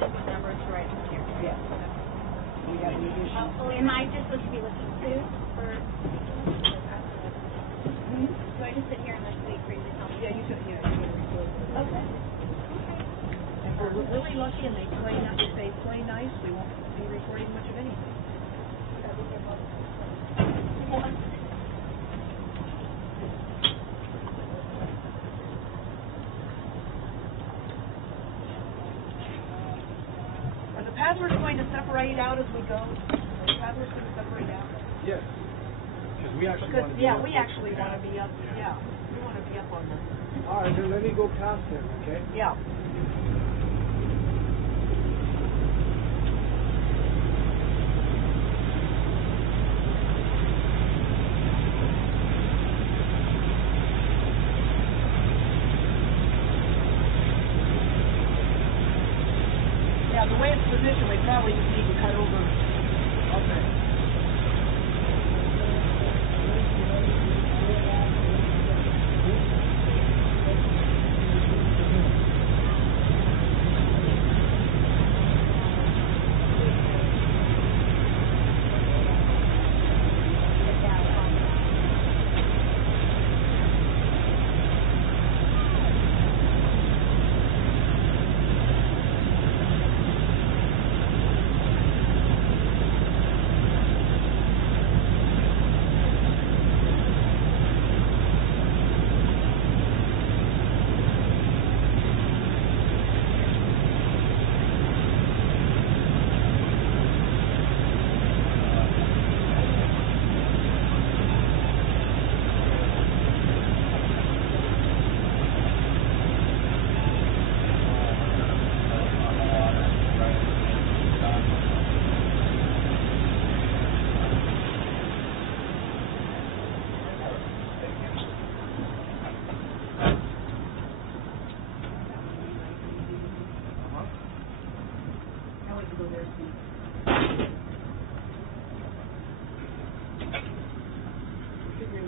only good number to write here. Yes. We have any issues? Am I just supposed to be looking too for do I just sit here and let wait for you to tell me? Yeah, you can record. Okay. And if we're really lucky and if they play nice, we won't be recording much of anything. Are the paddlers going to separate out as we go? Are the paddlers going to separate out? Yes. Because we actually want to be we actually want to be up. Yeah, we want to be up on this. All right, then let me go past them, okay? Yeah. Yeah, the way it's positioned, we probably just need to cut over. Okay.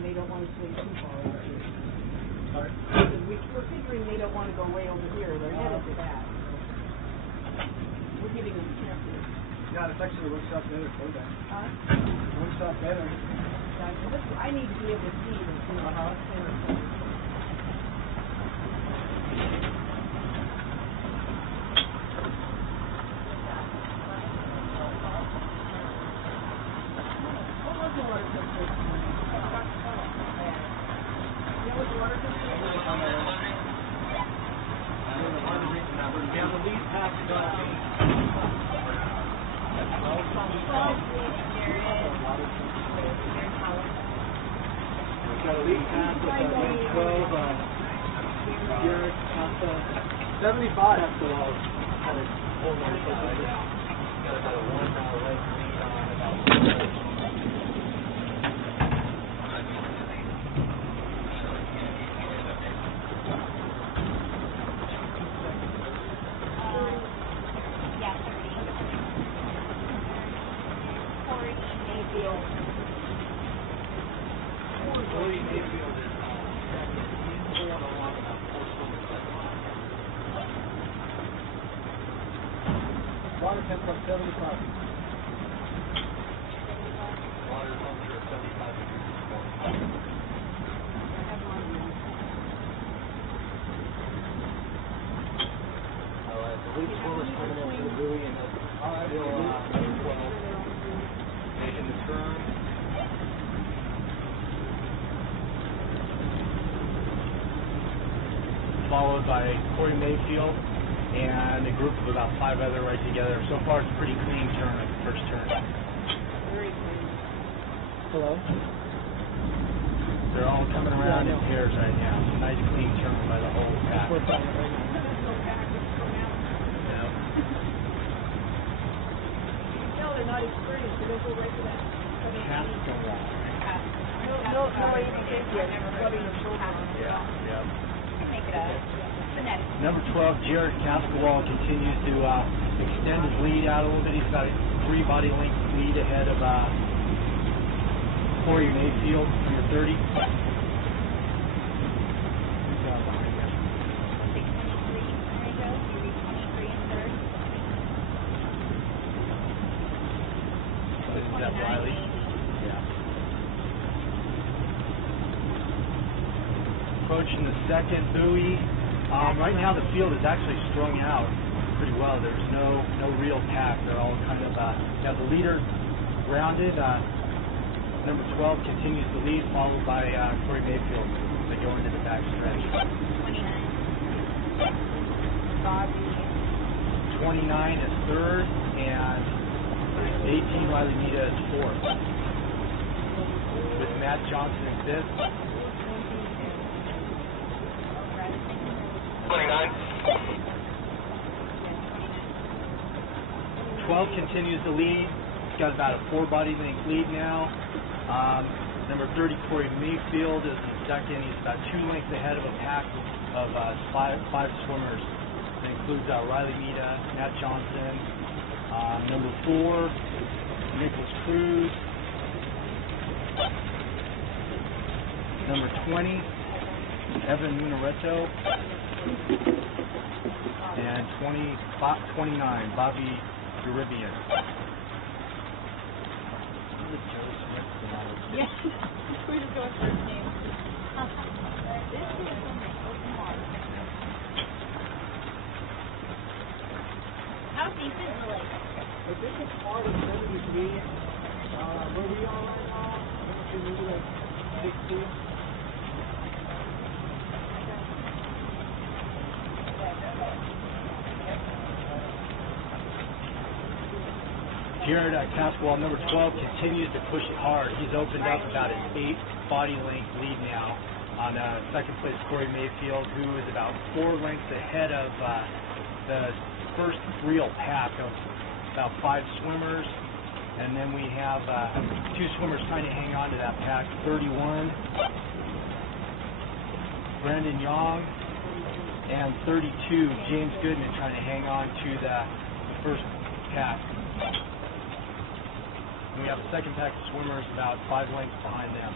They don't want to swing too far over here. Sorry? We're figuring they don't want to go way over here. They're headed for that. We're giving them a chance to. Yeah, it's actually one stop better for that. Huh? One stop better. I need to be able to see this, you know, how it's going. What was the water temperature? Yeah, the lead pass is going to be. We've got a lead pass with a 12, Garrett, Costa, 75. That's the wall. Got a whole lot of stuff. Got about a 1 leg lead on about. Water temp of 75. Water temperature of 75 degrees. Alright, the lead flow is coming over the buoy and still 12. Making the turn. Followed by Corey Mayfield and a group of about 5 other right together. So far, it's a pretty clean turn at the first turn. Very clean. Hello? They're all coming around in pairs right now. It's a nice clean turn by the whole pack. We're fine right now. Yeah. No, they're not experienced. They go right to that. Castaic. No, even if you're rubbing the shoulder. Yeah. Make it a phonetic. Number 12, Jared Castaic continues to extend his lead out a little bit. He's about a 3 body length lead ahead of Corey Mayfield, number 30. approaching the second buoy. Right now the field is actually strung out pretty well. There's no real pack. They're all kind of, now the leader's grounded. Number 12 continues to lead, followed by Corey Mayfield. They go into the back stretch. 29 is third, and 18 Riley Nita is fourth. With Matt Johnson in fifth. 12 continues to lead. He's got about a 4-body length lead now. Number 30, Corey Mayfield, is in second. He's about 2 lengths ahead of a pack of five swimmers. That includes Riley Nita, Matt Johnson, number 4, Nicholas Cruz, number 20, Evan Munareto, and 29, Bobby Uribian. Yes. We're just going first name. This is from the open water. How deep is the lake? I think it's part of 70 feet. Where we are right now, I think maybe like 6 feet. Jared Caswell, number 12, continues to push it hard. He's opened up about an 8-body length lead now on second place Corey Mayfield, who is about 4 lengths ahead of the first real pack of about 5 swimmers. And then we have 2 swimmers trying to hang on to that pack. 31, Brandon Young, and 32, James Goodman, trying to hang on to the first pack. We have a second pack of swimmers about 5 lengths behind them.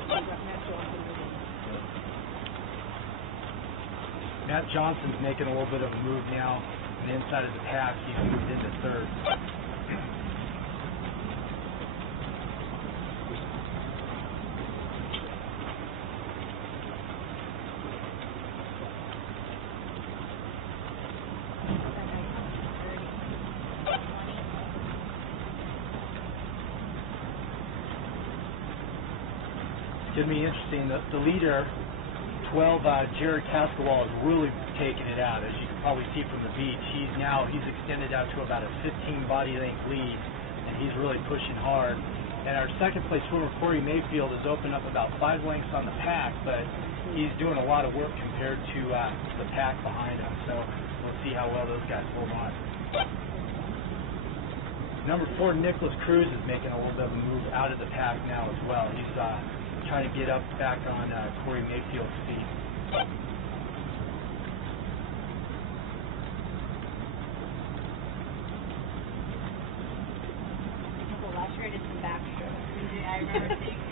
Matt Johnson's making a little bit of a move now on the inside of the pack. He's moved into third. It's going to be interesting. The leader, 12, Jared Cascawal, is really taking it out, as you can probably see from the beach. He's extended out to about a 15-body length lead, and he's really pushing hard. And our second place swimmer, Corey Mayfield, has opened up about 5 lengths on the pack, but he's doing a lot of work compared to the pack behind him. So we'll see how well those guys hold on. Number 4, Nicholas Cruz, is making a little bit of a move out of the pack now as well. He's trying to get up back on Corey Mayfield's feet. Well, last year I did some backstroke. I remember seeing you.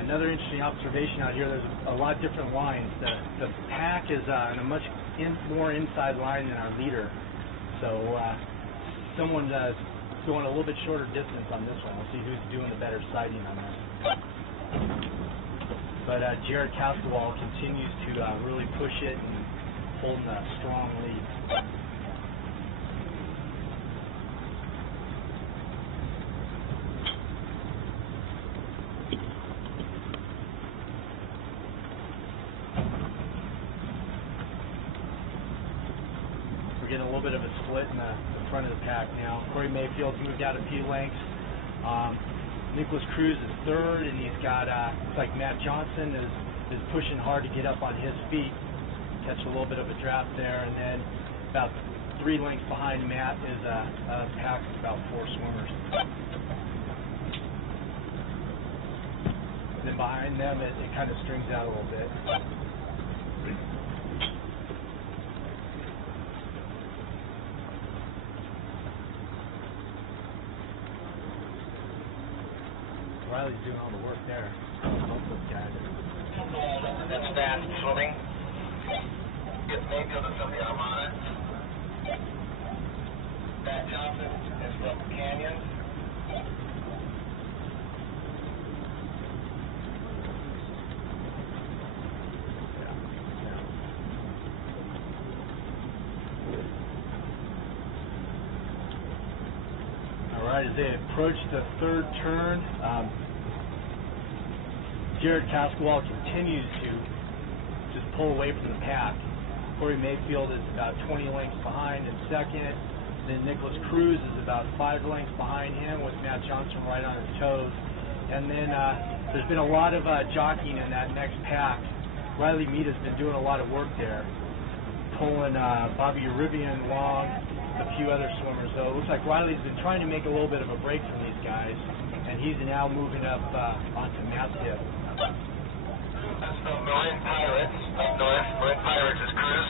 Another interesting observation out here, there's a lot of different lines. The pack is in a much more inside line than our leader. So someone's going a little bit shorter distance on this one. We'll see who's doing the better sighting on this. But Jared Cascawal continues to really push it and hold a strong lead. Getting a little bit of a split in the front of the pack now. Corey Mayfield's moved out a few lengths. Nicholas Cruz is third, and he's got looks like Matt Johnson is pushing hard to get up on his feet. Catch a little bit of a draft there, and then about 3 lengths behind Matt is a pack of about 4 swimmers. And then behind them, it kind of strings out a little bit. Riley's doing all the work there. Both those guys. That's fast swimming. Get Mayfield is from the Armada. Matt Johnson is from Canyon. Alright, as they approach the third turn, Jared Cascawal continues to just pull away from the pack. Corey Mayfield is about 20 lengths behind in second. Then Nicholas Cruz is about 5 lengths behind him with Matt Johnson right on his toes. And then there's been a lot of jockeying in that next pack. Riley Mead has been doing a lot of work there, pulling Bobby Uribian along, a few other swimmers. So it looks like Riley's been trying to make a little bit of a break from these guys, and he's now moving up onto Matt's hip. That's the Marin Pirates. Up north, Marin Pirates is Cruz.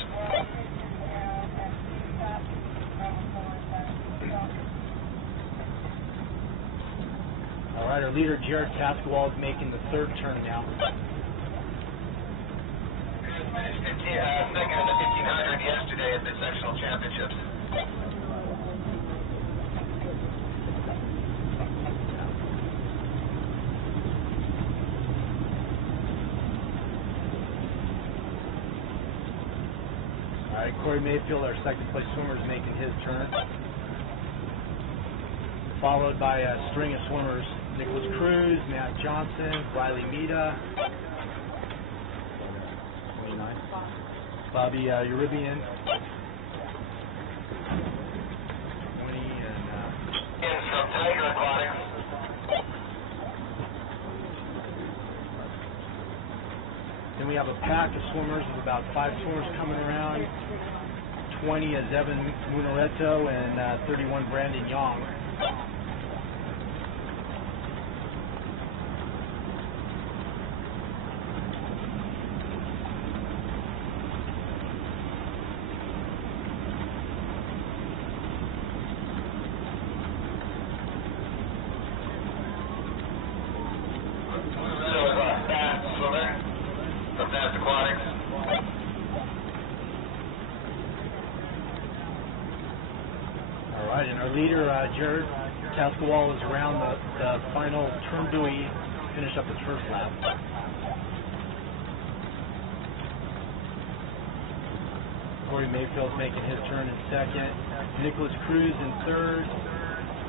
All right, our leader Jared Cascawal is making the third turn now. Cruz finished second in the 1500 yesterday at the Sectional Championships. All right, Corey Mayfield, our second place swimmer, is making his turn, followed by a string of swimmers: Nicholas Cruz, Matt Johnson, Riley Mida, 29, Bobby Uribian, 20, and from Tiger Aquatics. then we have a pack of swimmers with about 5 swimmers coming around. 20 is Evan Munareto and 31 Brandon Young. Alright, and our leader, Jared Cascawal, is around the final turn buoy, finish up his first lap. Corey Mayfield's making his turn in second. Nicholas Cruz in third.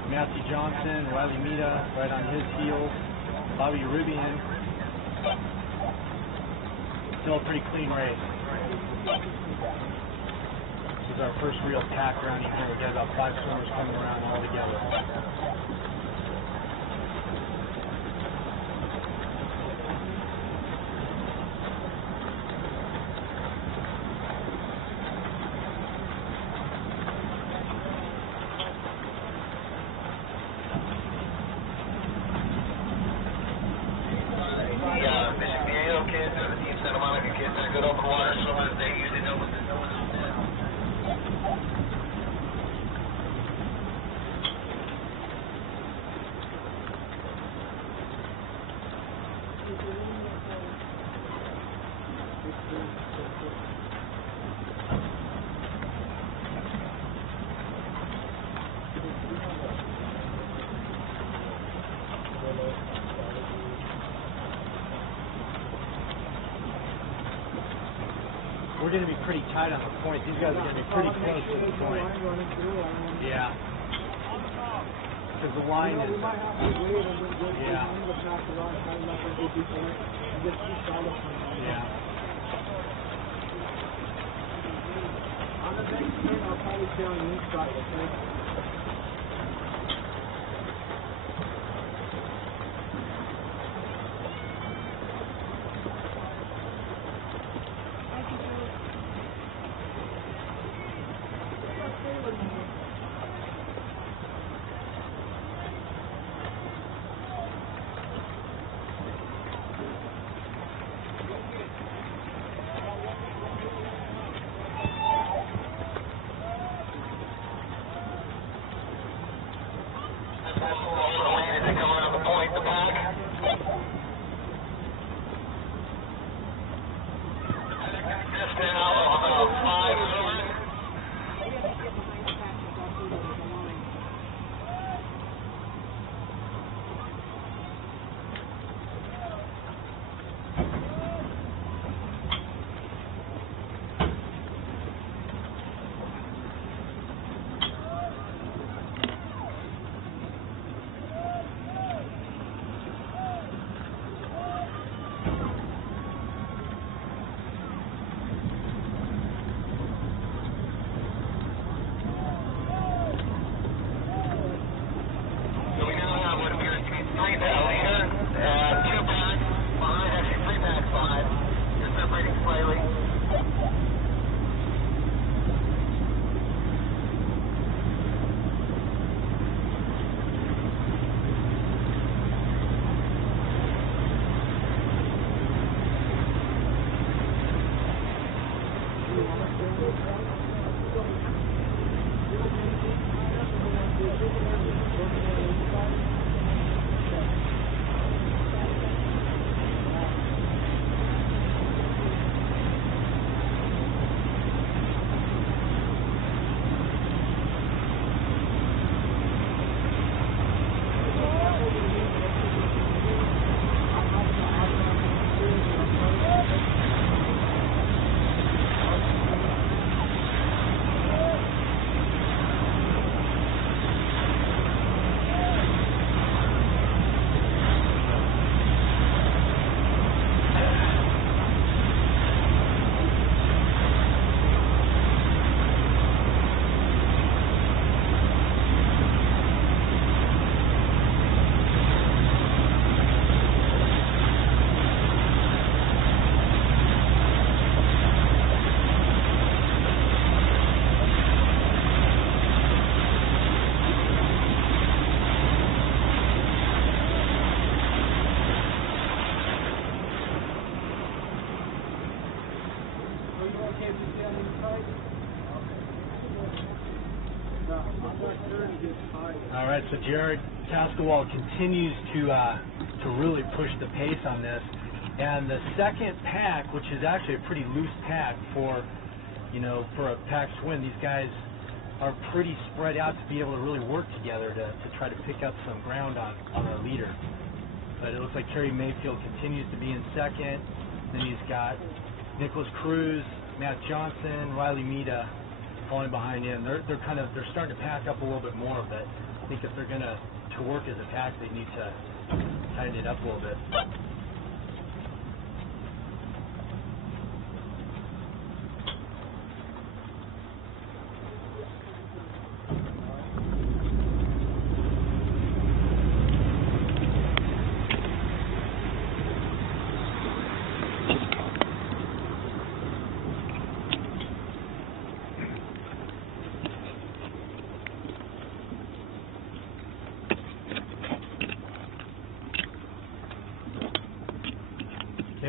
Matthew Johnson, Riley Mida right on his heels. Bobby Uribian. Still a pretty clean race. This is our first real pack round here. We've got about 5 swimmers coming around all together. Kids or the Team Santa Monica kids that are good open water swimmers, they usually know what they're doing out there. We're going to be pretty tight on the point. These guys are going to be pretty close to the point. Yeah. Because the line is... Yeah. Yeah. On the next turn, I'll probably stay on the inside, okay? okay if you stay on the inside? No, I'm not sure to get tired. All right, so Jared Cascawal continues to really push the pace on this. And the second pack, which is actually a pretty loose pack for a pack swim, these guys are pretty spread out to be able to really work together to try to pick up some ground on our leader. But it looks like Kerry Mayfield continues to be in second. Then he's got Nicholas Cruz, Matt Johnson, Riley Mita falling behind him. They're starting to pack up a little bit more, but I think if they're going to work as a pack, they need to tighten it up a little bit.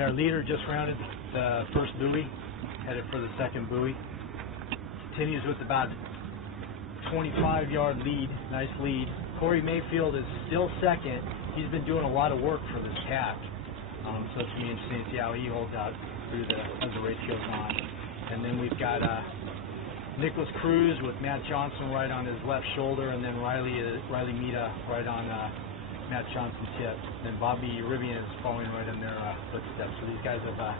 Our leader just rounded the first buoy, headed for the second buoy. Continues with about 25-yard lead, nice lead. Corey Mayfield is still second. He's been doing a lot of work for this pack, so it's going to be interesting to see how he holds out through as the race goes on. And then we've got Nicholas Cruz with Matt Johnson right on his left shoulder, and then Riley Mita right on Matt Johnson's hip. And Bobby Rivian is following right in their footsteps. So these guys have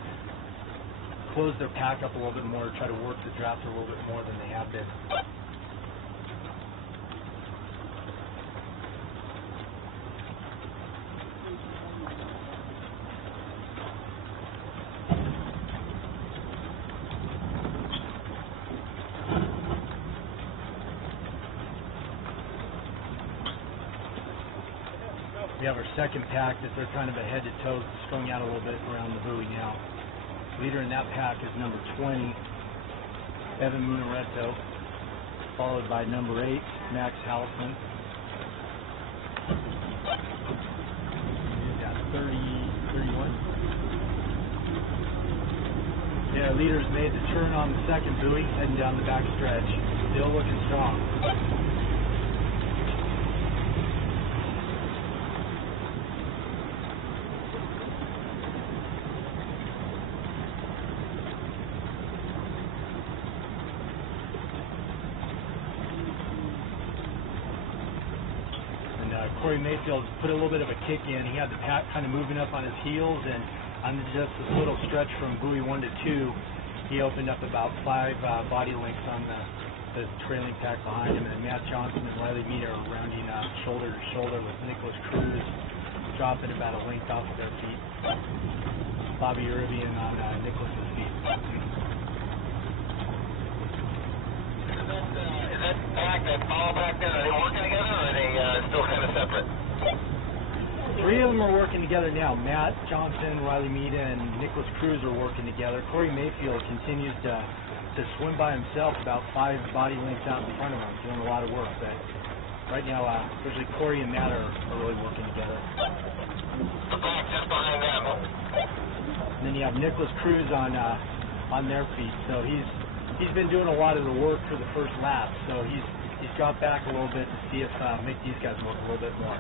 closed their pack up a little bit more to try to work the draft a little bit more than they have been. We have our second pack that they're kind of a head-to-toe strung out a little bit around the buoy now. Leader in that pack is number 20, Evan Munaretto, followed by number 8, Max Halson. He's got 31. Yeah, leader's made the turn on the second buoy, heading down the back stretch. Still looking strong. Corey Mayfield put a little bit of a kick in. He had the pack kind of moving up on his heels, and on just this little stretch from buoy 1 to 2, he opened up about 5 body lengths on the trailing pack behind him. And Matt Johnson and Riley Mita are rounding shoulder to shoulder with Nicholas Cruz dropping about a length off of their feet. Bobby Rivian on Nicholas's feet. Is that pack, that follow back there, are they working together or are they still kind of separate? 3 of them are working together now. Matt Johnson, Riley Mita, and Nicholas Cruz are working together. Corey Mayfield continues to swim by himself about 5 body lengths out in front of him, doing a lot of work. But right now, especially Corey and Matt are really working together. The pack just behind them. And then you have Nicholas Cruz on their feet. So he's been doing a lot of the work for the first lap. So he's dropped back a little bit to see if make these guys work a little bit more.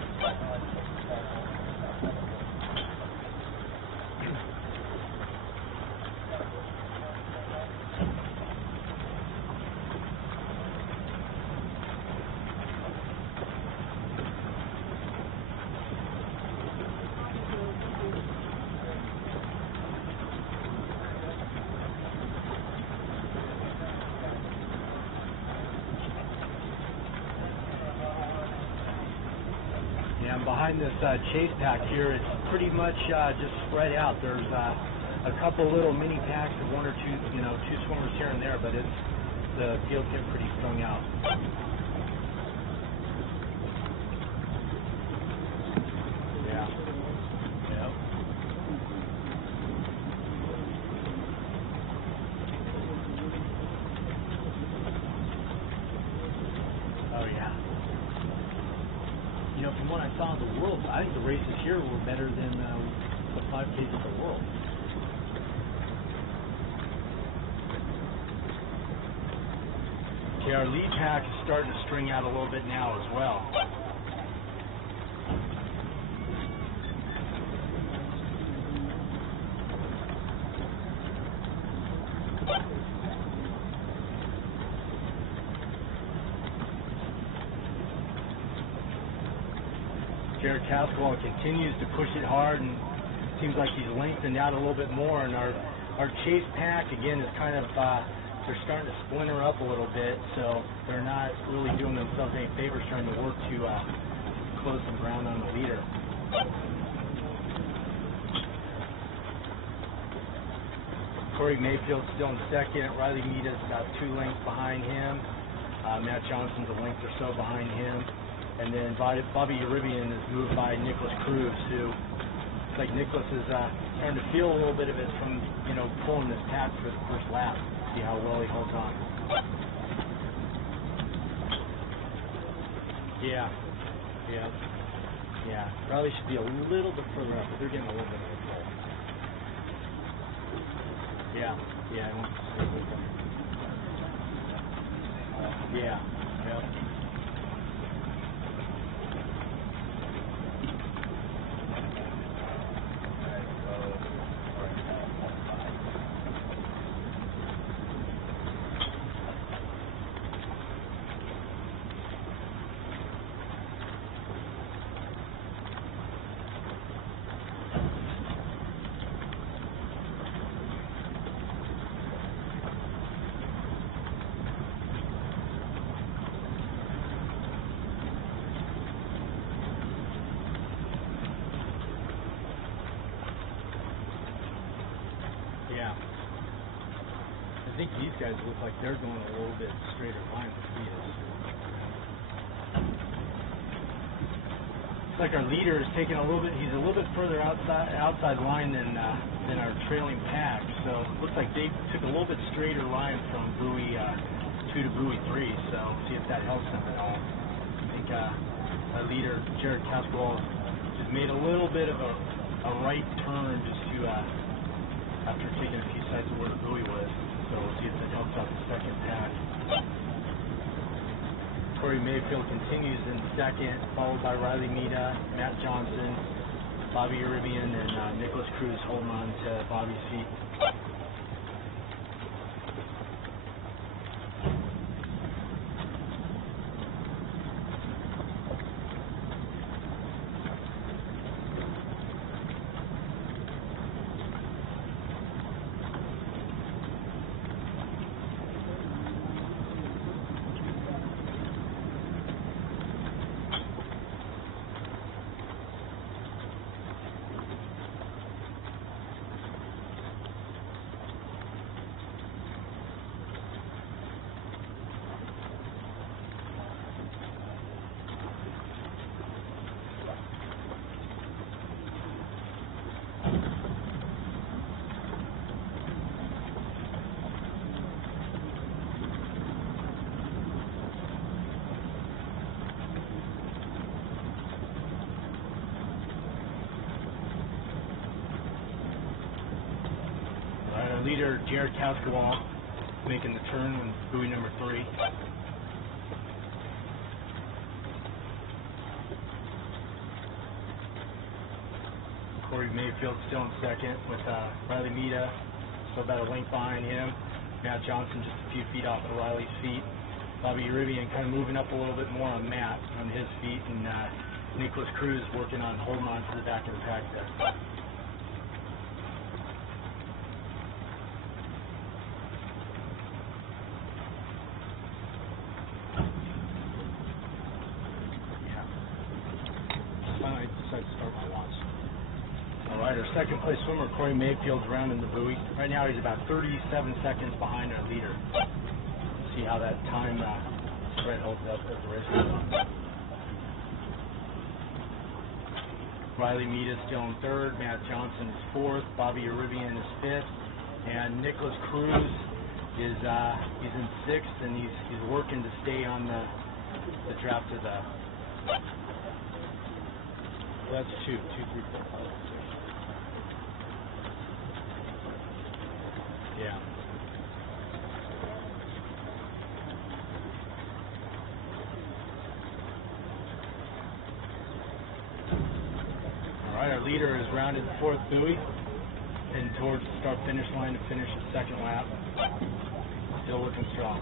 And behind this chase pack here, it's pretty much just spread out. There's a couple little mini packs of 1 or 2, 2 swimmers here and there, but the field's getting pretty strung out. Yeah. Yep. Oh yeah. From what I saw in the world, I think the races here were better than the 5Ks of the world. Okay, our lead pack is starting to string out a little bit now as well. Jared Caswell continues to push it hard, and seems like he's lengthened out a little bit more. And our chase pack again is kind of they're starting to splinter up a little bit, so they're not really doing themselves any favors trying to work to close some ground on the leader. Corey Mayfield's still in second. Riley Meada's about 2 lengths behind him. Matt Johnson's a length or so behind him. And then Bobby Uribian is moved by Nicholas Cruz, who looks like Nicholas is starting to feel a little bit of it from, pulling this pack for the first lap. See how well he holds on. Yeah. Riley should be a little bit further up, but they're getting a little bit of a pull. Yeah, I want to stay with them. Yeah. I think these guys look like they're going a little bit straighter line than he is. Looks like our leader is taking a little bit. He's a little bit further outside line than our trailing pack. So it looks like they took a little bit straighter line from buoy 2 to buoy 3. So see if that helps them at all. I think our leader Jared Caswell just made a little bit of a right turn just to after taking a few sides of where the buoy was. So we'll see if that helps out the second pack. Corey Mayfield continues in second, followed by Riley Meada, Matt Johnson, Bobby Uribian, and Nicholas Cruz holding on to Bobby's seat. Leader Jared Caswell making the turn on buoy number 3. Corey Mayfield still in second with Riley Meada, still about a length behind him. Matt Johnson just a few feet off of Riley's feet. Bobby Uribian kind of moving up a little bit more on Matt on his feet, and Nicholas Cruz working on holding on to the back of the pack there. Our second place swimmer, Corey Mayfield's rounding the buoy. Right now he's about 37 seconds behind our leader. See how that time spread holds up as the race goes on. Riley Meada is still in third, Matt Johnson is fourth, Bobby Uribian is fifth, and Nicholas Cruz is he's in sixth, and he's working to stay on the draft of the. That's 2, 3, 4, 5, 6. Yeah. All right, our leader is rounded the fourth buoy and towards the start-finish line to finish his second lap. Still looking strong.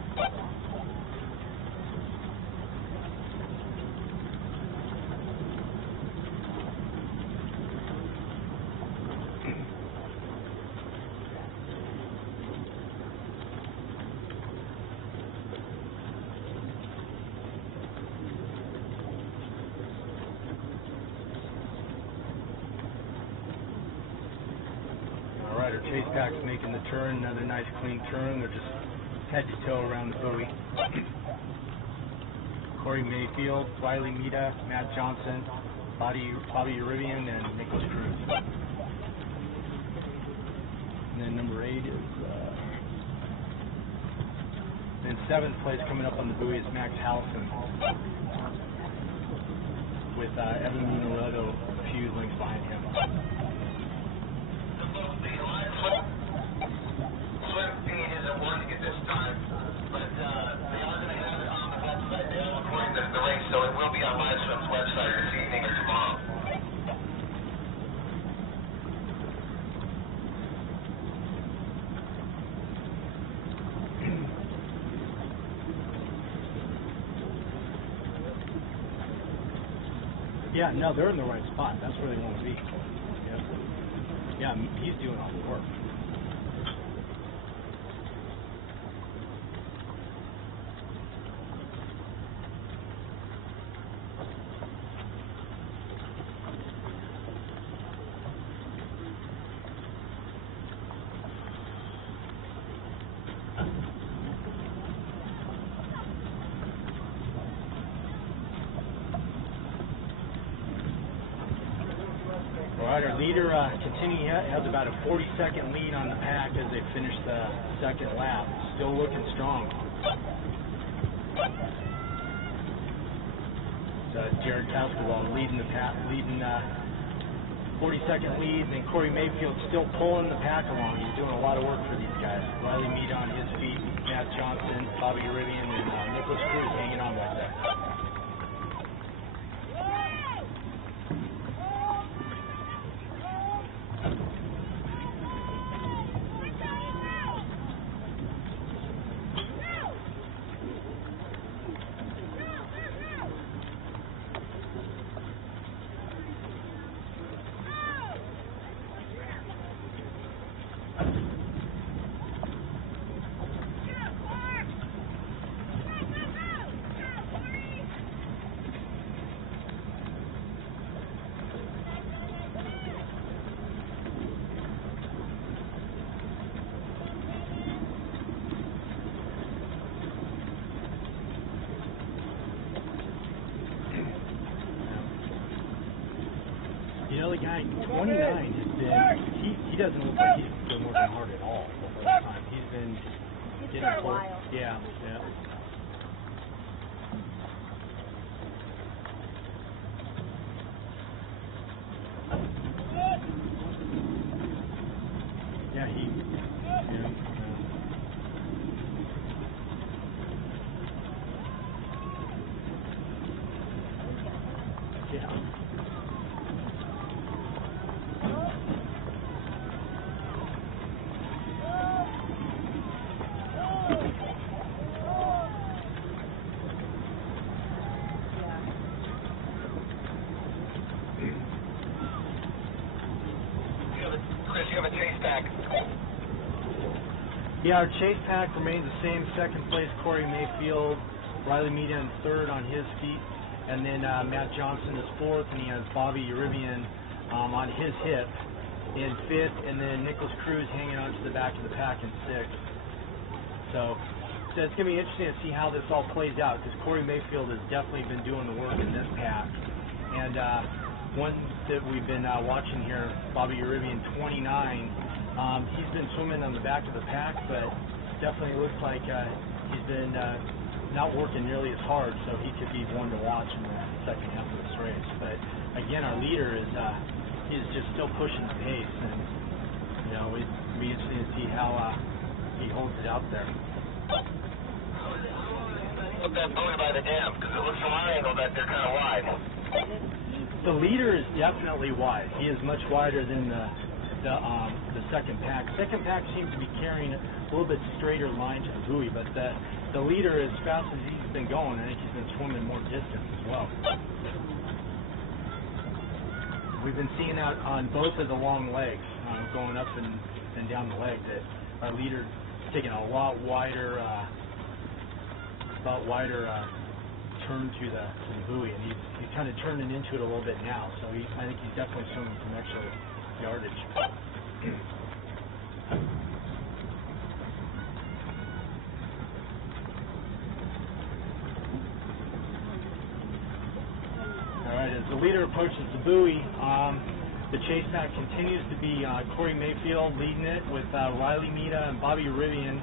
Our chase pack's making the turn, another nice clean turn. They're just head to toe around the buoy. Corey Mayfield, Riley Mita, Matt Johnson, Bobby Uribian, and Nicholas Cruz. And then number 8 is, in 7th place coming up on the buoy is Max Hallison with Evan Munoretto a few lengths behind him. Swim speed isn't warning at this time, but they are going to have it on the website now according to the race, so it will be on Live Swim's website this evening or tomorrow. Yeah, no, they're in the right spot. That's where they want to be. Yep. Yeah, he's doing all the work. All right, our leader has about a 40-second lead on the pack as they finish the second lap. Still looking strong. Jared Cascawell leading the pack, 40-second lead, and then Corey Mayfield still pulling the pack along. He's doing a lot of work for these guys. Riley Mead on his feet, Matt Johnson, Bobby Uribian, and Nicholas Cruz hanging on back there. You know, the guy, 29, has been, he doesn't look like he's been working hard at all over the time. He's been getting close. Yeah, yeah. Yeah, yeah. Chris, you have a chase pack. Yeah, our chase pack remains the same. Second place, Corey Mayfield. Riley Mead in third on his feet. And then Matt Johnson is fourth, and he has Bobby Uribian on his hip in fifth. And then Nicholas Cruz hanging on to the back of the pack in sixth. So it's going to be interesting to see how this all plays out, because Corey Mayfield has definitely been doing the work in this pack. And one that we've been watching here, Bobby Uribian, 29, he's been swimming on the back of the pack, but definitely looks like he's been not working nearly as hard, so he could be one to watch in the second half of this race. But again, our leader is just still pushing the pace, and you know, it'd be interesting to see how he holds it out there. Put that buoy by the dam, because it looks from our angle that they're kind of wide. The leader is definitely wide. He is much wider than the second pack. Second pack seems to be carrying a little bit straighter line to the buoy, but the leader, as fast as he's been going, I think he's been swimming more distance as well. We've been seeing out on both of the long legs, going up and down the leg, that our leader taking a lot wider turn to the buoy, and he's kind of turning into it a little bit now. So I think he's definitely swimming some extra yardage. All right, as the leader approaches the buoy, the chase pack continues to be Corey Mayfield leading it with Riley Mita and Bobby Rivian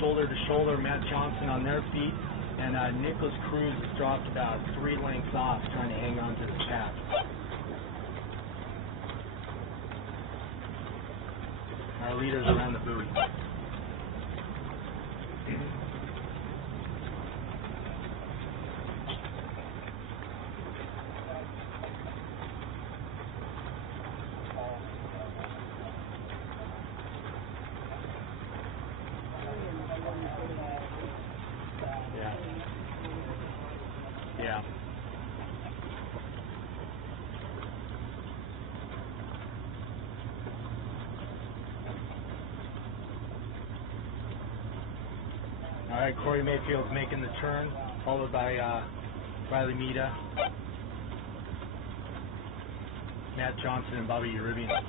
shoulder to shoulder, Matt Johnson on their feet, and Nicholas Cruz has dropped about 3 lengths off trying to hang on to the pack. Our leaders around the buoy. Yeah. All right, Corey Mayfield's making the turn, followed by Riley Mita, Matt Johnson, and Bobby Uribian.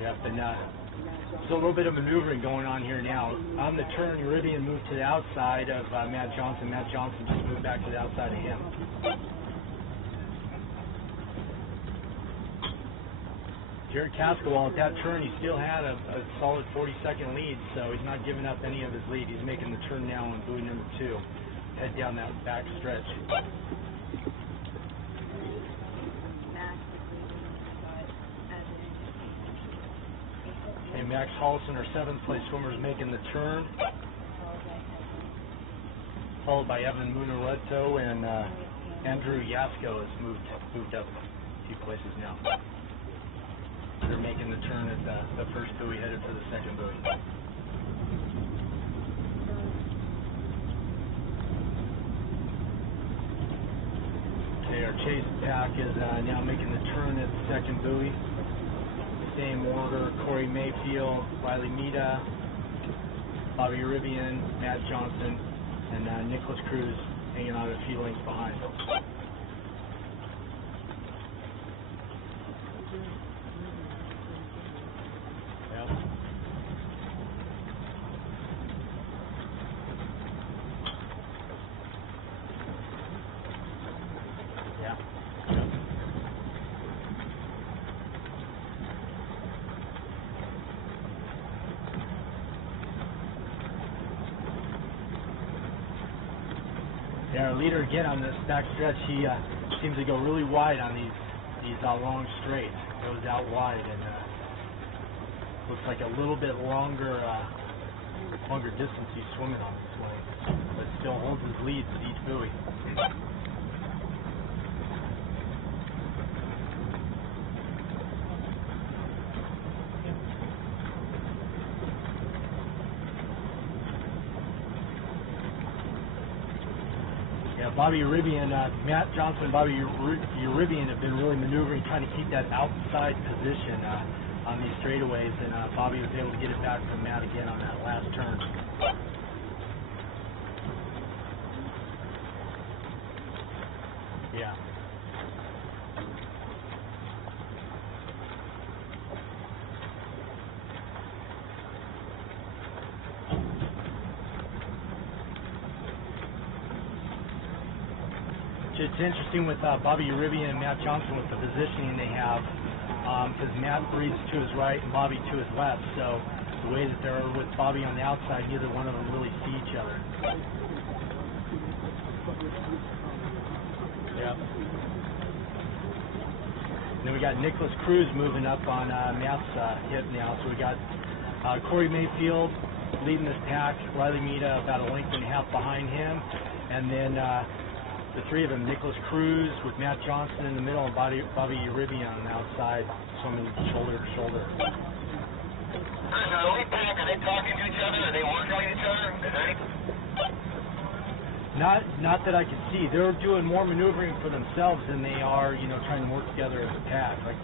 Yep, and so a little bit of maneuvering going on here now. On the turn, Uribian moved to the outside of Matt Johnson. Matt Johnson just moved back to the outside of him. Jared Cascawal, at that turn, he still had a solid 40-second lead, so he's not giving up any of his lead. He's making the turn now on buoy number 2. Head down that back stretch. And Max Hollison, our 7th place swimmer, is making the turn, followed by Evan Munareto, and Andrew Yasko has moved up a few places now. They're making the turn at the first buoy, headed for the second buoy. Okay, our chase pack is now making the turn at the second buoy. Same order: Corey Mayfield, Riley Mita, Bobby Uribian, Matt Johnson, and Nicholas Cruz hanging out a few lengths behind. Yep. Yeah. Yep. Yeah, our leader again on this back stretch, he seems to go really wide on these long straights. Goes out wide and looks like a little bit longer distance he's swimming on this way, but still holds his lead with each buoy. Yeah, Bobby Uribian, Matt Johnson and Bobby Uribian have been really maneuvering, trying to keep that outside position on these straightaways, and Bobby was able to get it back from Matt again on that last turn. Yeah. It's interesting with Bobby Uribian and Matt Johnson with the positioning they have, because Matt breathes to his right and Bobby to his left, so the way that they're with Bobby on the outside, neither one of them really see each other. Yep. And then we got Nicholas Cruz moving up on Matt's hip now, so we got Corey Mayfield leading this pack, Riley Mita about a length and a half behind him, and then the three of them, Nicholas Cruz with Matt Johnson in the middle and Bobby Uribe on the outside, swimming shoulder to shoulder. Is the lead pack, are they talking to each other? Are they working with each other? Is there any... Not that I can see. They're doing more maneuvering for themselves than they are, trying to work together as a pack. Like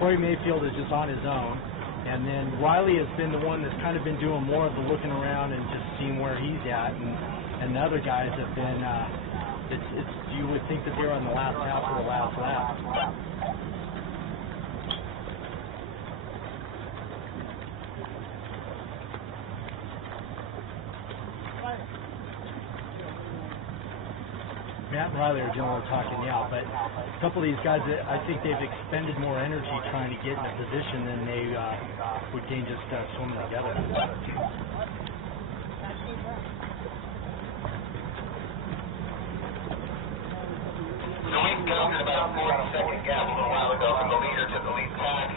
Corey Mayfield is just on his own, and then Riley has been the one that's kind of been doing more of the looking around and just seeing where he's at, and the other guys have been. You would think that they're on the last half of the last lap. Matt and Riley are generally talking now, but a couple of these guys, I think they've expended more energy trying to get in a position than they would gain just swimming together. So we counted about a 40-second gap a little while ago from the leader to the lead pack.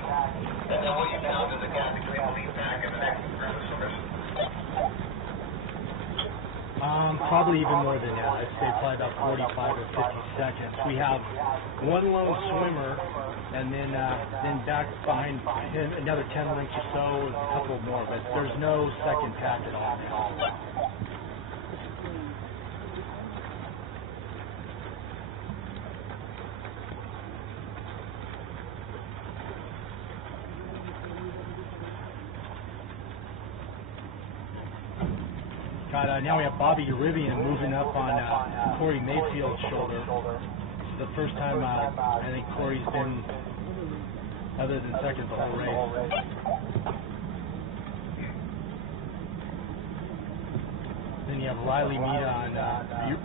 And then what you found is the gap between the lead pack and the next group of swimmers. Probably even more than that. I'd say probably about 45 or 50 seconds. We have one lone swimmer, and then back behind him another 10 lengths or so, a couple more, but there's no second pack at all now. Now we have Bobby Uribe moving up on Corey Mayfield's shoulder. This is the first time I think Corey's been other than second the whole race. Then you have Riley Meada on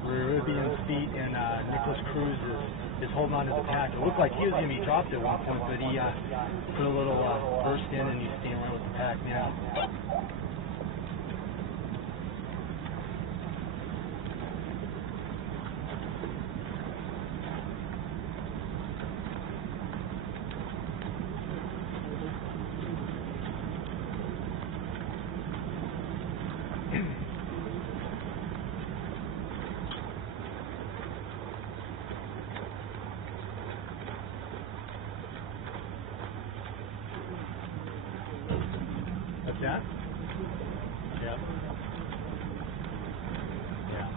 Uribe's feet, and Nicholas Cruz is holding on to the pack. It looked like he was going to be dropped at one point, but he put a little burst in, and he's staying right with the pack now. What's that? Yep. Yeah.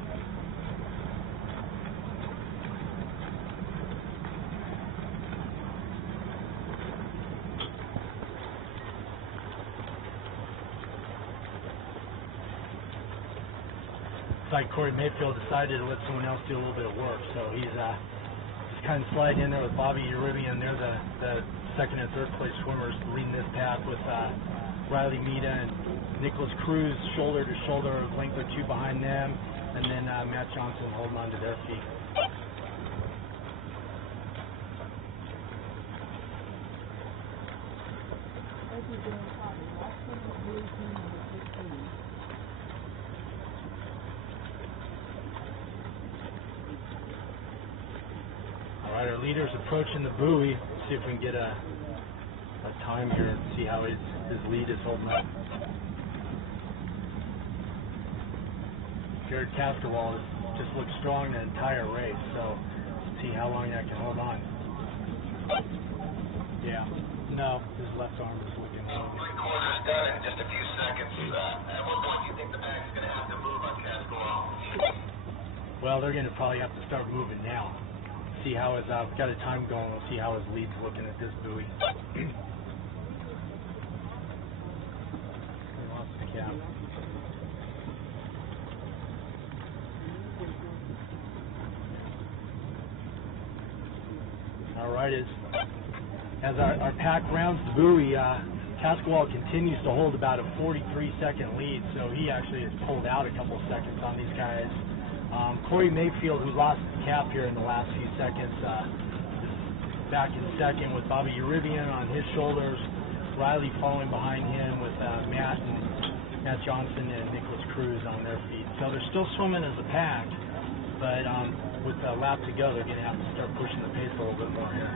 It's like Corey Mayfield decided to let someone else do a little bit of work, so he's kind of sliding in there with Bobby Uribe, and they're the second and third place swimmers leading this pack with Riley Meada and Nicholas Cruz shoulder to shoulder, a length or two behind them, and then Matt Johnson holding on to their feet. All right, our leader's approaching the buoy. See if we can get a time here and see how his lead is holding up. Jared Castorwall has just looked strong the entire race, so let's see how long that can hold on. Yeah, no, his left arm is looking low. 3/4 done in just a few seconds. At what point do you think the back's going to have to move on Castorwall? Well, they're going to probably have to start moving now. See how his, got a time going, we'll see how his lead's looking at this buoy. He lost the cap. All right, as our pack rounds the buoy, Castorwall continues to hold about a 43-second lead, so he actually has pulled out a couple seconds on these guys. Corey Mayfield, who lost the cap here in the last few seconds, is back in second with Bobby Uribe on his shoulders, Riley following behind him with Matt Johnson and Nicholas Cruz on their feet. So they're still swimming as a pack, but with a lap to go, they're going to have to start pushing the pace a little bit more here.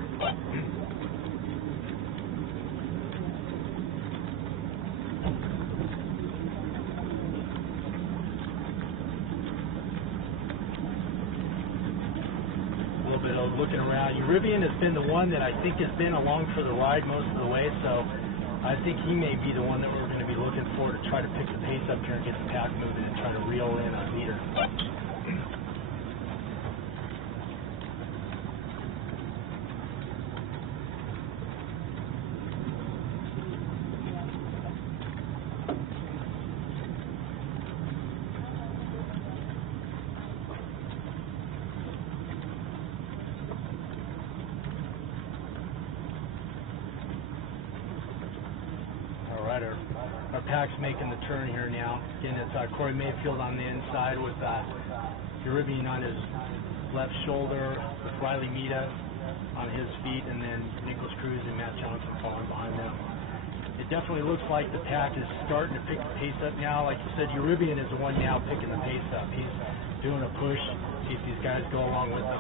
looking around. Uribian has been the one that I think has been along for the ride most of the way, so I think he may be the one that we're going to be looking for to try to pick the pace up here and get the pack moving and try to reel in a leader. Our pack's making the turn here now. Again, it's Corey Mayfield on the inside with Uribian on his left shoulder, with Riley Mita on his feet, and then Nicholas Cruz and Matt Johnson following behind them. It definitely looks like the pack is starting to pick the pace up now. Like you said, Uribian is the one now picking the pace up. He's doing a push, see if these guys go along with him.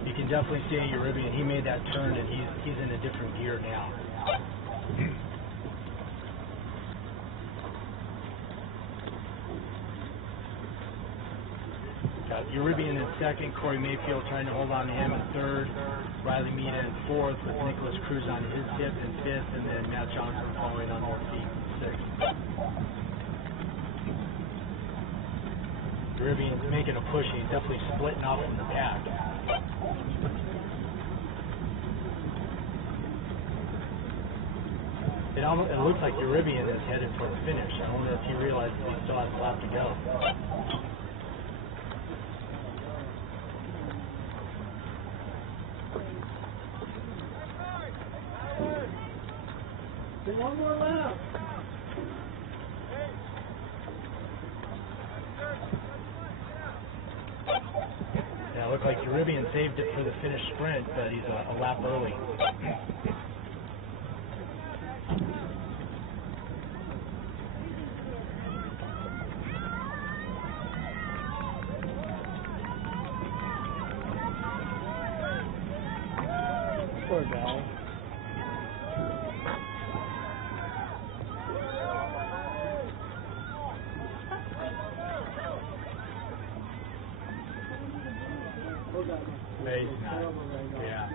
You can definitely see Uribian. He made that turn, and he's in a different gear now. Got Uribian in second, Corey Mayfield trying to hold on to him in third, Riley Mita in fourth, with Nicholas Cruz on his hip in fifth, and then Matt Johnson following on their feet sixth. Uribian's making a push. He's definitely splitting off from the pack. It looks like Uribian is headed for the finish. I wonder if he realizes he still has a lap to go. One more lap. Yeah, it looked like Uribian saved it for the finish sprint, but he's a lap early. Poor guy. He's not. Yeah.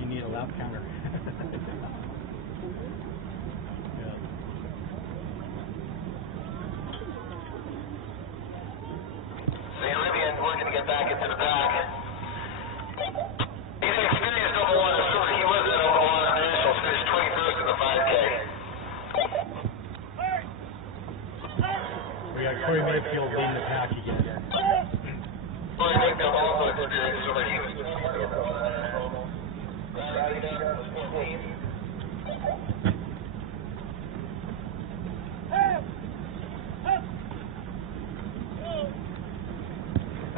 You need a lap counter. Yeah. So Uribian working to get back into the pack. He's an experienced over one. As soon as he was at over one on the initials, finished 21st in the 5K. We got Corey Mayfield leading the pack again. Corey Mayfield also experienced over he was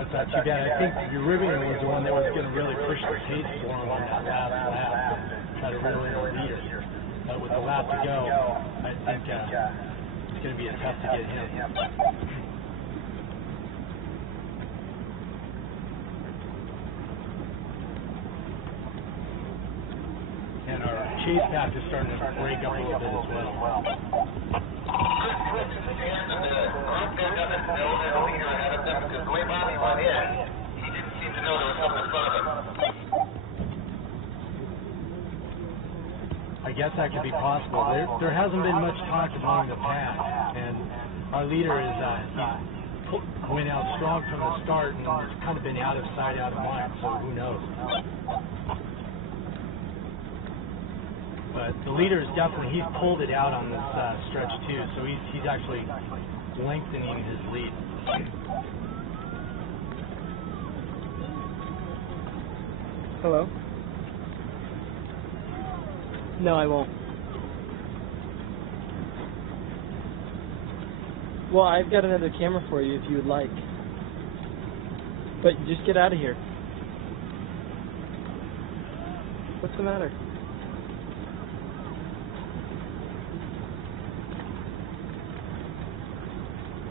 That's not too bad. I think Uribian was the one that was going to really push the pace for him on that last lap, try to reel in the leader. But with the lap to go, I think it's going to be tough to get him. And our chase pack is starting to break up a little bit as well. I guess that could be possible. There hasn't been much talk among the pack, and our leader is went out strong from the start and kind of been out of sight, out of mind. So who knows? But the leader is definitely, he's pulled it out on this stretch too, so he's actually lengthening his lead. Hello? No, I won't. Well, I've got another camera for you if you would like. But just get out of here. What's the matter?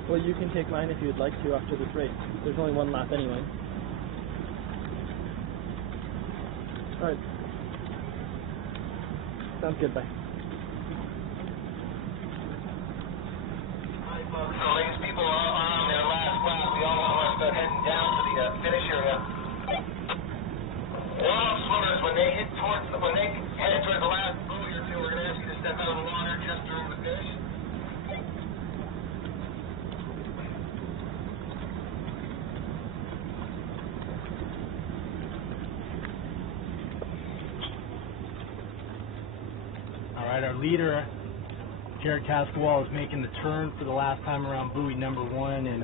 Well, you can take mine if you would like to after this race. There's only one lap anyway. Alright. Sounds good, bye. So these people are on their last lap. We all want to start heading down to the finish area. All swimmers, when they head towards the last buoy or two, we're going to ask you to step out of the water just during the finish. All right, our leader, Jared Cascawal, is making the turn for the last time around buoy number 1, and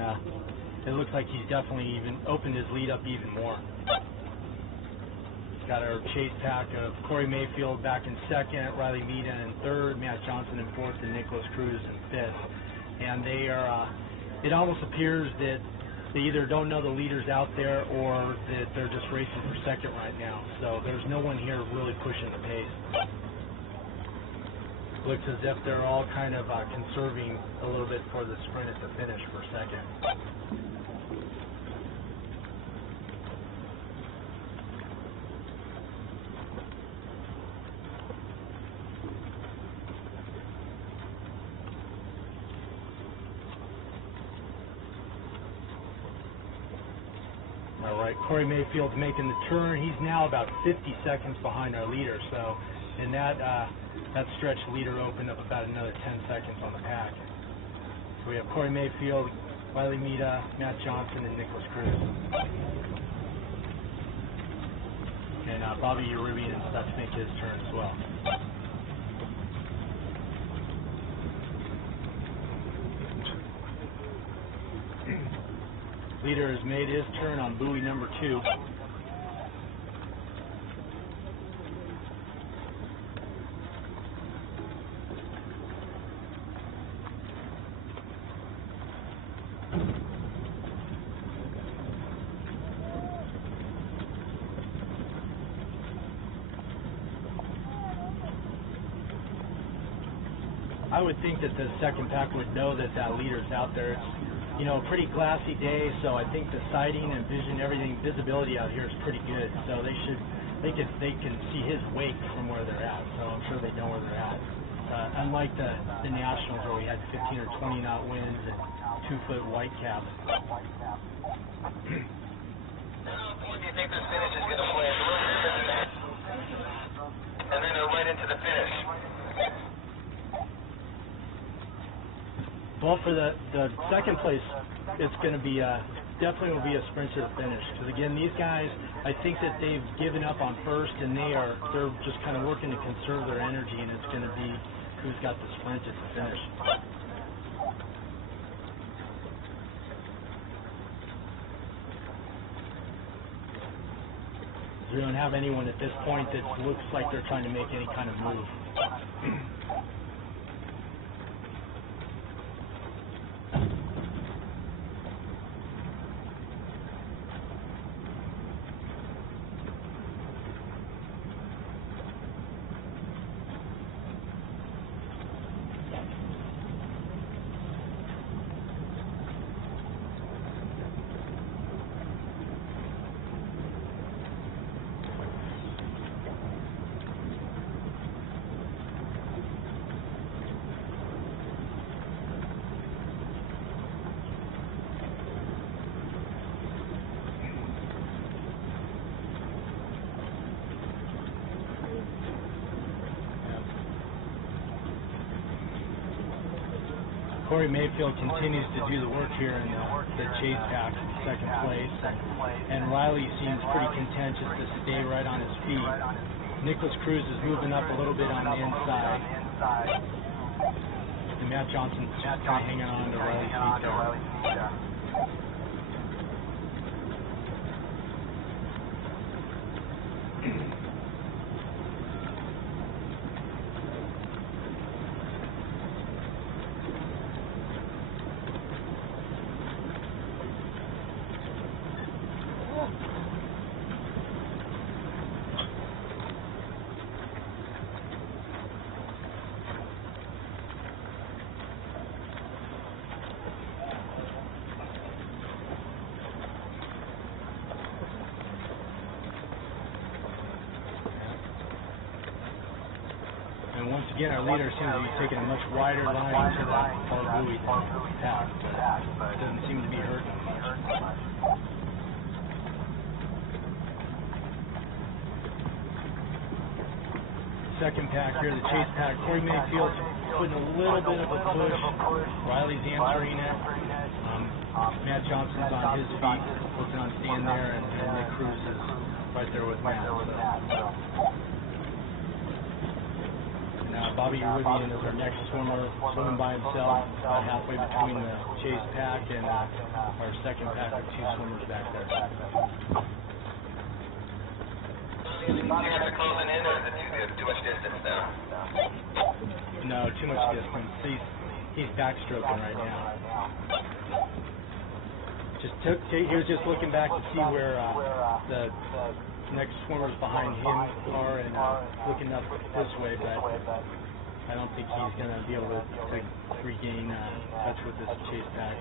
it looks like he's definitely even opened his lead up even more. Got our chase pack of Corey Mayfield back in second, Riley Meada in third, Matt Johnson in fourth, and Nicholas Cruz in fifth. And they are, it almost appears that they either don't know the leaders out there or that they're just racing for second right now. So there's no one here really pushing the pace. Looks as if they're all kind of conserving a little bit for the sprint at the finish for second. All right, Corey Mayfield's making the turn. He's now about 50 seconds behind our leader. So, and that stretch leader opened up about another 10 seconds on the pack. So we have Corey Mayfield, Riley Meada, Matt Johnson, and Nicholas Cruz. And Bobby Uribian is about to make his turn as well. Leader has made his turn on buoy number 2. I would think that the second pack would know that leader's out there. It's, you know, a pretty glassy day, so I think the sighting and vision, everything, visibility out here is pretty good. So they can see his wake from where they're at. So I'm sure they know where they're at. Unlike the Nationals where we had 15 or 20 knot winds and 2-foot white cap. How important do you think this finish is going to play? And then they're right into the finish. Well, for the second place, it's going to be definitely will be a sprint to the finish. Because again, these guys, I think that they've given up on first, and they're just kind of working to conserve their energy, and it's going to be who's got the sprint at the finish. We don't have anyone at this point that looks like they're trying to make any kind of move. Corey Mayfield continues to do the work here in the chase pack, second place. And Riley seems pretty content just to stay right on his feet. Nicholas Cruz is moving up a little bit on the inside. And Matt Johnson's just kind of hanging on to Riley's feet there. Once again, our leader seems to be taking a much wider line to the far buoy than the pack, but it doesn't seem to be hurting much. Second pack here, the chase pack. Corey Mayfield's putting a little bit of a push. Riley's answering it. Matt Johnson's on his feet, looking on staying there, and Nick Cruz is right there with Matt. Bobby Rivian is our next swimmer, swimming by himself, about halfway between the chase pack and our second pack with two swimmers back there. You guys are closing in, or is it too much distance now? No, too much distance. He's backstroking right now. He was just looking back to see where the next swimmers behind him are and looking up this way, but I don't think he's going to be able to regain touch with this chase pack.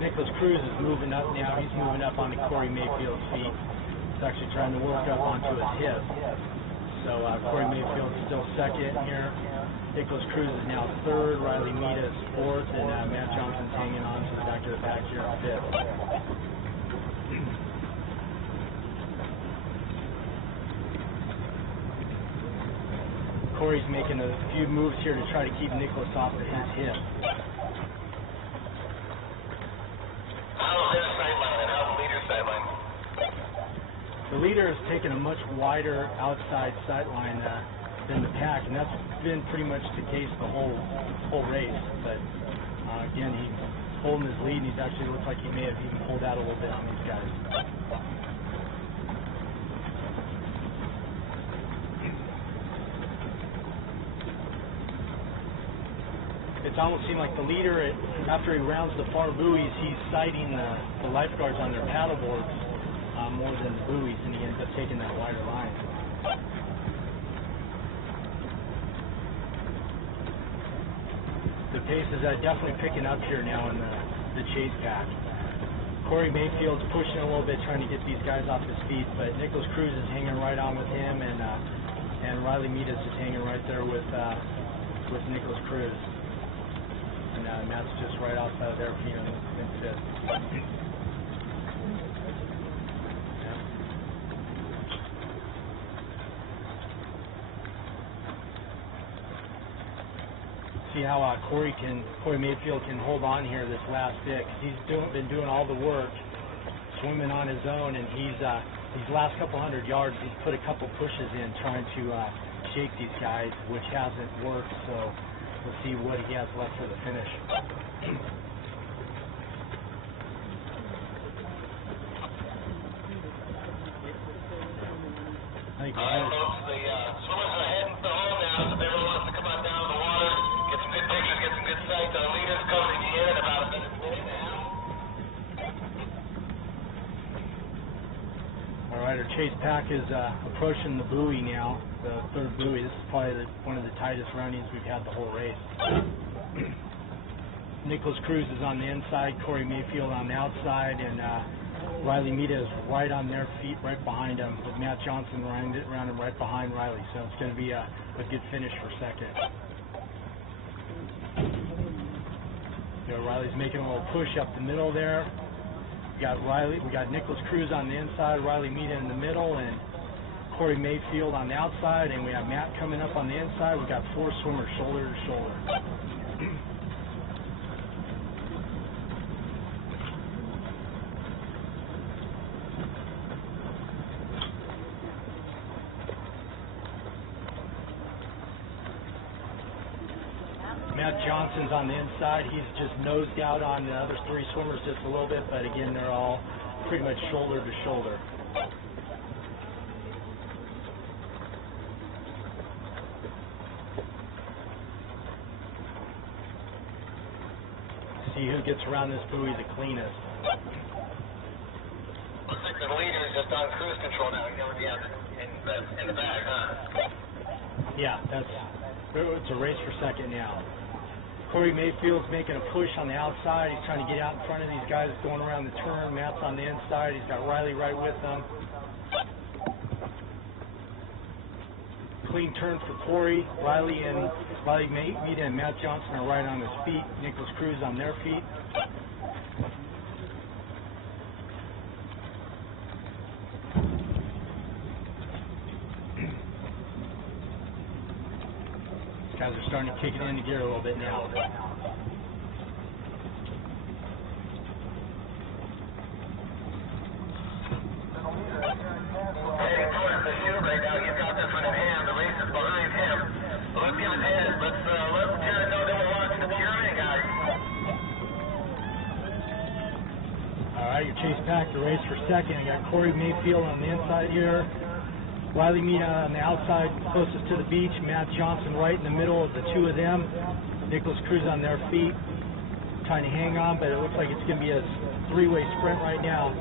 Nicholas Cruz is moving up now. He's moving up onto Corey Mayfield's feet. He's actually trying to work up onto his hip. So Corey Mayfield is still second here. Nicholas Cruz is now third. Riley Mead is fourth, and Matt Johnson's hanging on to the back of the pack here at fifth. Corey's making a few moves here to try to keep Nicholas off of his hip. The leader has taken a much wider outside sight line than the pack, and that's been pretty much the case the whole race. But again, he's holding his lead, and he's actually looks like he may have even pulled out a little bit on these guys. It's almost seemed like the leader, after he rounds the far buoys, he's sighting the lifeguards on their paddleboards more than the buoys, and he ends up taking that wider line. The pace is definitely picking up here now in the chase pack. Corey Mayfield's pushing a little bit, trying to get these guys off his feet, but Nicholas Cruz is hanging right on with him, and Riley Mead is hanging right there with Nicholas Cruz. And Matt's just right outside of there, in fifth. See how Corey Mayfield can hold on here this last bit. He's been doing all the work, swimming on his own, and these last couple hundred yards, he's put a couple pushes in trying to shake these guys, which hasn't worked. So we'll see what he has left for the finish. All right, folks, the swimmers are heading for home now, so if everyone wants to come on down to the water, get some good pictures, get some good sights. Our leader's coming in about a minute and a half. All right, our chase pack is approaching the buoy now, the third buoy. This is probably one of the tightest roundings we've had the whole race. Nicholas Cruz is on the inside, Corey Mayfield on the outside, and Riley Mead is right on their feet, right behind him, with Matt Johnson around him right behind Riley. So it's going to be a good finish for second. Riley's making a little push up the middle there. We got Nicholas Cruz on the inside, Riley Mead in the middle, and Corey Mayfield on the outside, and we have Matt coming up on the inside. We've got four swimmers shoulder to shoulder. Matt Johnson's on the inside. He's just nosed out on the other three swimmers just a little bit, but again, they're all pretty much shoulder to shoulder. See who gets around this buoy the cleanest. So the leader is just on cruise control now. He's going to be out in the bag, huh? Yeah, it's a race for second now. Corey Mayfield's making a push on the outside. He's trying to get out in front of these guys going around the turn. Matt's on the inside. He's got Riley right with him. Clean turn for Corey. Riley Meeta and Matt Johnson are right on his feet. Nicholas Cruz on their feet. Guys are starting to kick it into gear a little bit now. Hey, Gordon, the shoe right now, he's got this one in hand. The race is behind him. Look behind his. Let's let Jared know that we're watching the pyramid, guys. All right, your chase pack the race for second. You got Corey Mayfield on the inside here. Riley Meeta on the outside, closest to the beach. Matt Johnson right in the middle of the two of them. Nicholas Cruz on their feet, trying to hang on, but it looks like it's going to be a three-way sprint right now.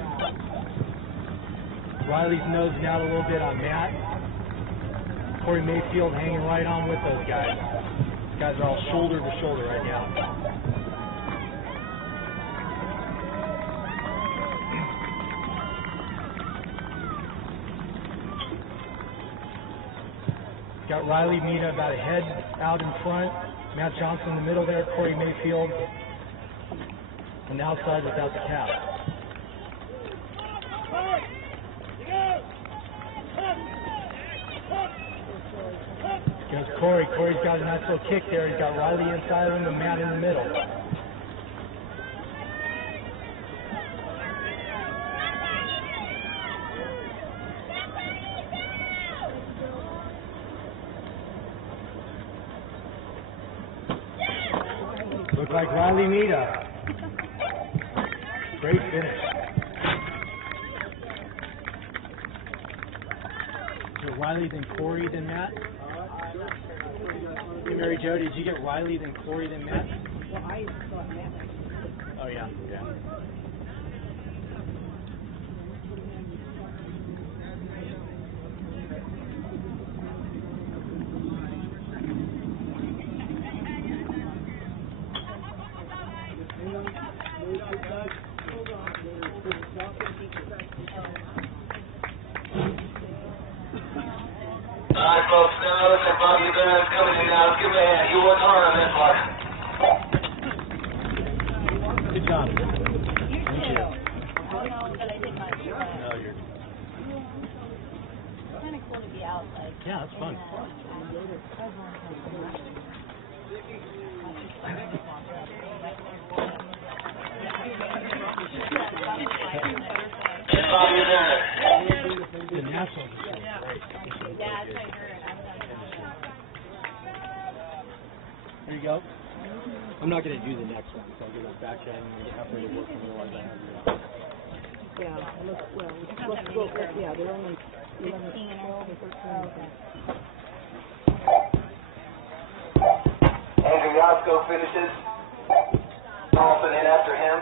Riley's nosing out a little bit on Matt. Corey Mayfield hanging right on with those guys. These guys are all shoulder to shoulder right now. Got Riley Meeta about a head out in front. Matt Johnson in the middle there. Corey Mayfield on the outside without the cap. Goes Corey. Corey's got a nice little kick there. He's got Riley inside him and Matt in the middle. Look like Riley Meeta. Great finish. So Riley, then Corey, then Matt? Hey, Mary Jo, did you get Riley, then Corey, then Matt? Well, I thought Matt. Oh, yeah. Alright, folks, now listen, Bobby Benn's coming in now. Let's give him a hand. You worked hard on this one. Good job. You Thank too. you. I don't know that I did much, but No, you're... it's kind of cool to be out, like. Yeah, that's fun. Bobby Benn. The national. Yeah, that's what I heard. There you go. I'm not going to do the next one, so I'll give it back to you and get halfway to work, otherwise I have to. Yeah, yeah, they're only 11, 12 or 13. Andrew Yasko finishes. Thompson in after him.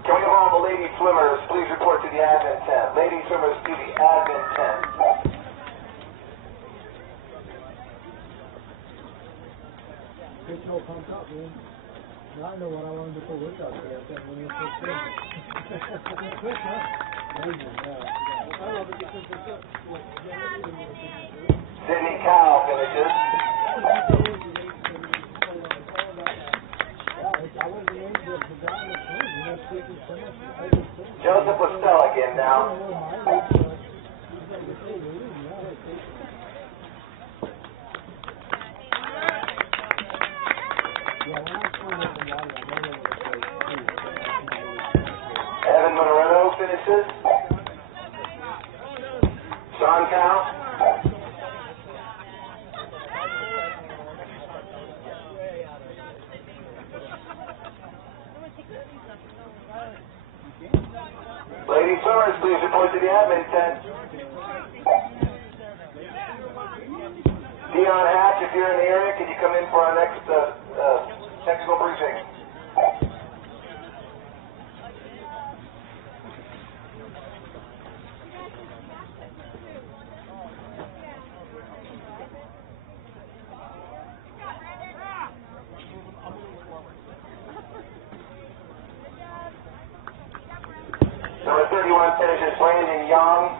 Can we have all the lady swimmers please report to the admin tent? Lady swimmers to the admin tent. It's no pumped up, man. Now I know what I wanted to put workout today. I said when you first thing. Quick, huh? Amazing, yeah. I love it because it's up. Sydney Cow finishes. Joseph Estelle again now. Sean Cow. Lady Soares, please report to the admin tent. Dion Hatch, if you're in the area, can you come in for our next technical briefing? Number 31 finishes Brandon Young.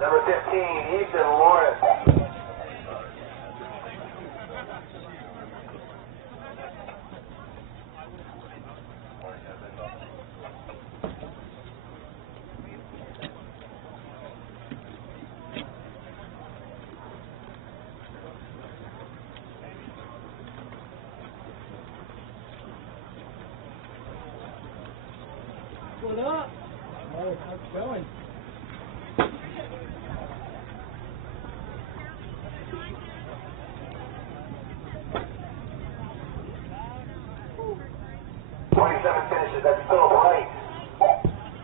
Number 15, Ethan Lawrence. What up? Oh, how's it going? That's Philip White.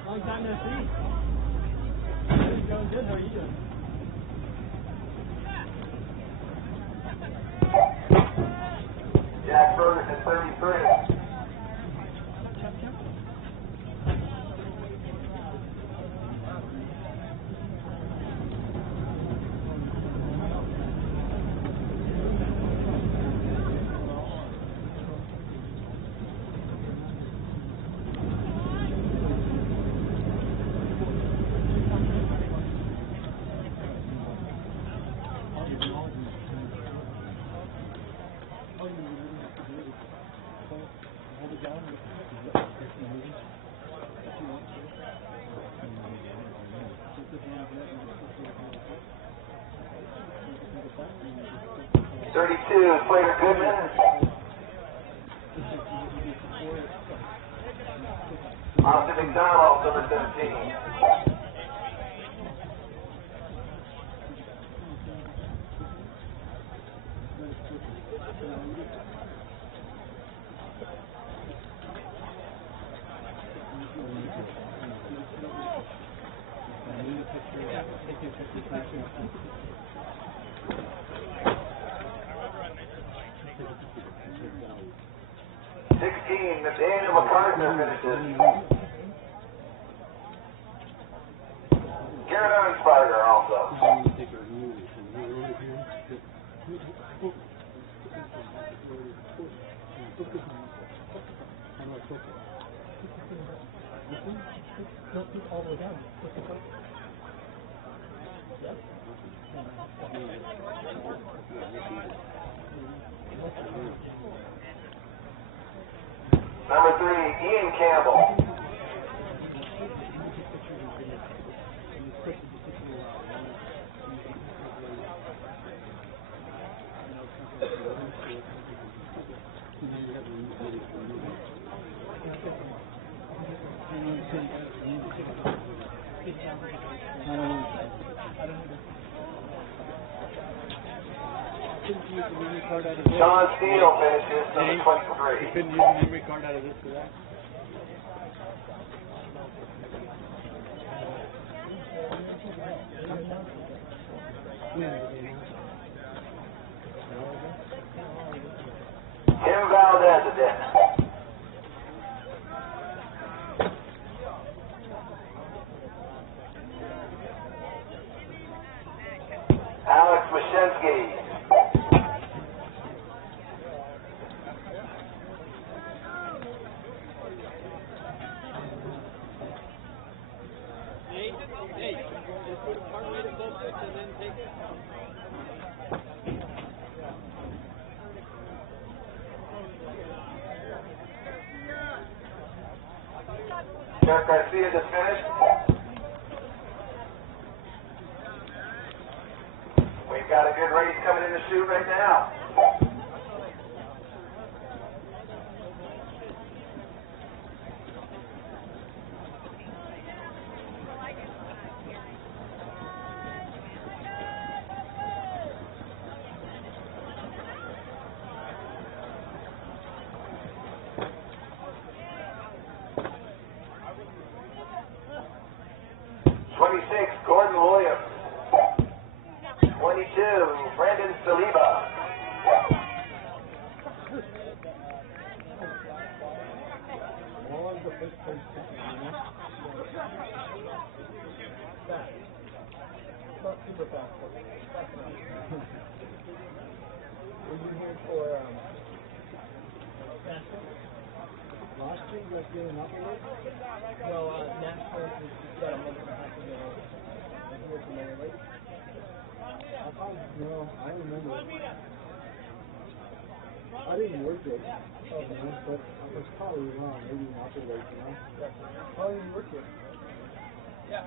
Long time no see. It's going good. How are you doing? Jack Ferguson, 33. Slater Goodman. Austin McDonald, number 17. Nathaniel MacArthur finishes. Garrett Arnsparger also. All the way down. Number 3, Ian Campbell. Sean Speedo finishes, number 23. You couldn't use a memory card out of this for that? Tim Valdez again. Alex Mashensky. Hey, just put a part way to and then take it. Sheriff Garcia just finished. We've got a good race coming in the chute right now. Gordon Williams. 22, Brandon Saliba. Not super fast, but fast enough. Were you here for NASCAR? Last year you was doing up a little? Well, NASCAR is about a month and a half ago. I'm here for Miller Lake. I thought, no, I remember. I didn't work it, but I was probably wrong. Maybe not the lake, you know? How long did you work here? Yeah.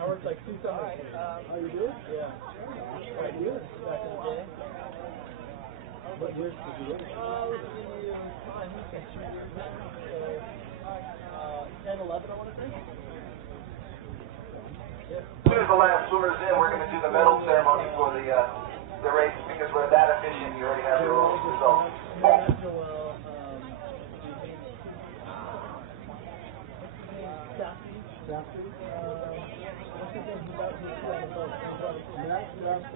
I worked like 2 summers here. Oh, you did? Yeah. Quite years back in the day. What years did you work? I think like 3 years now. So, 10, 11, I want to say. As soon as the last swimmer's in, we're going to do the medal ceremony for the race because we're that efficient. You already have your results. What's his name?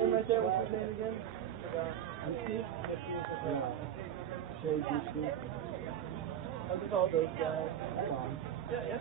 Right there, what's his name again? How's it called, those guys? Yeah.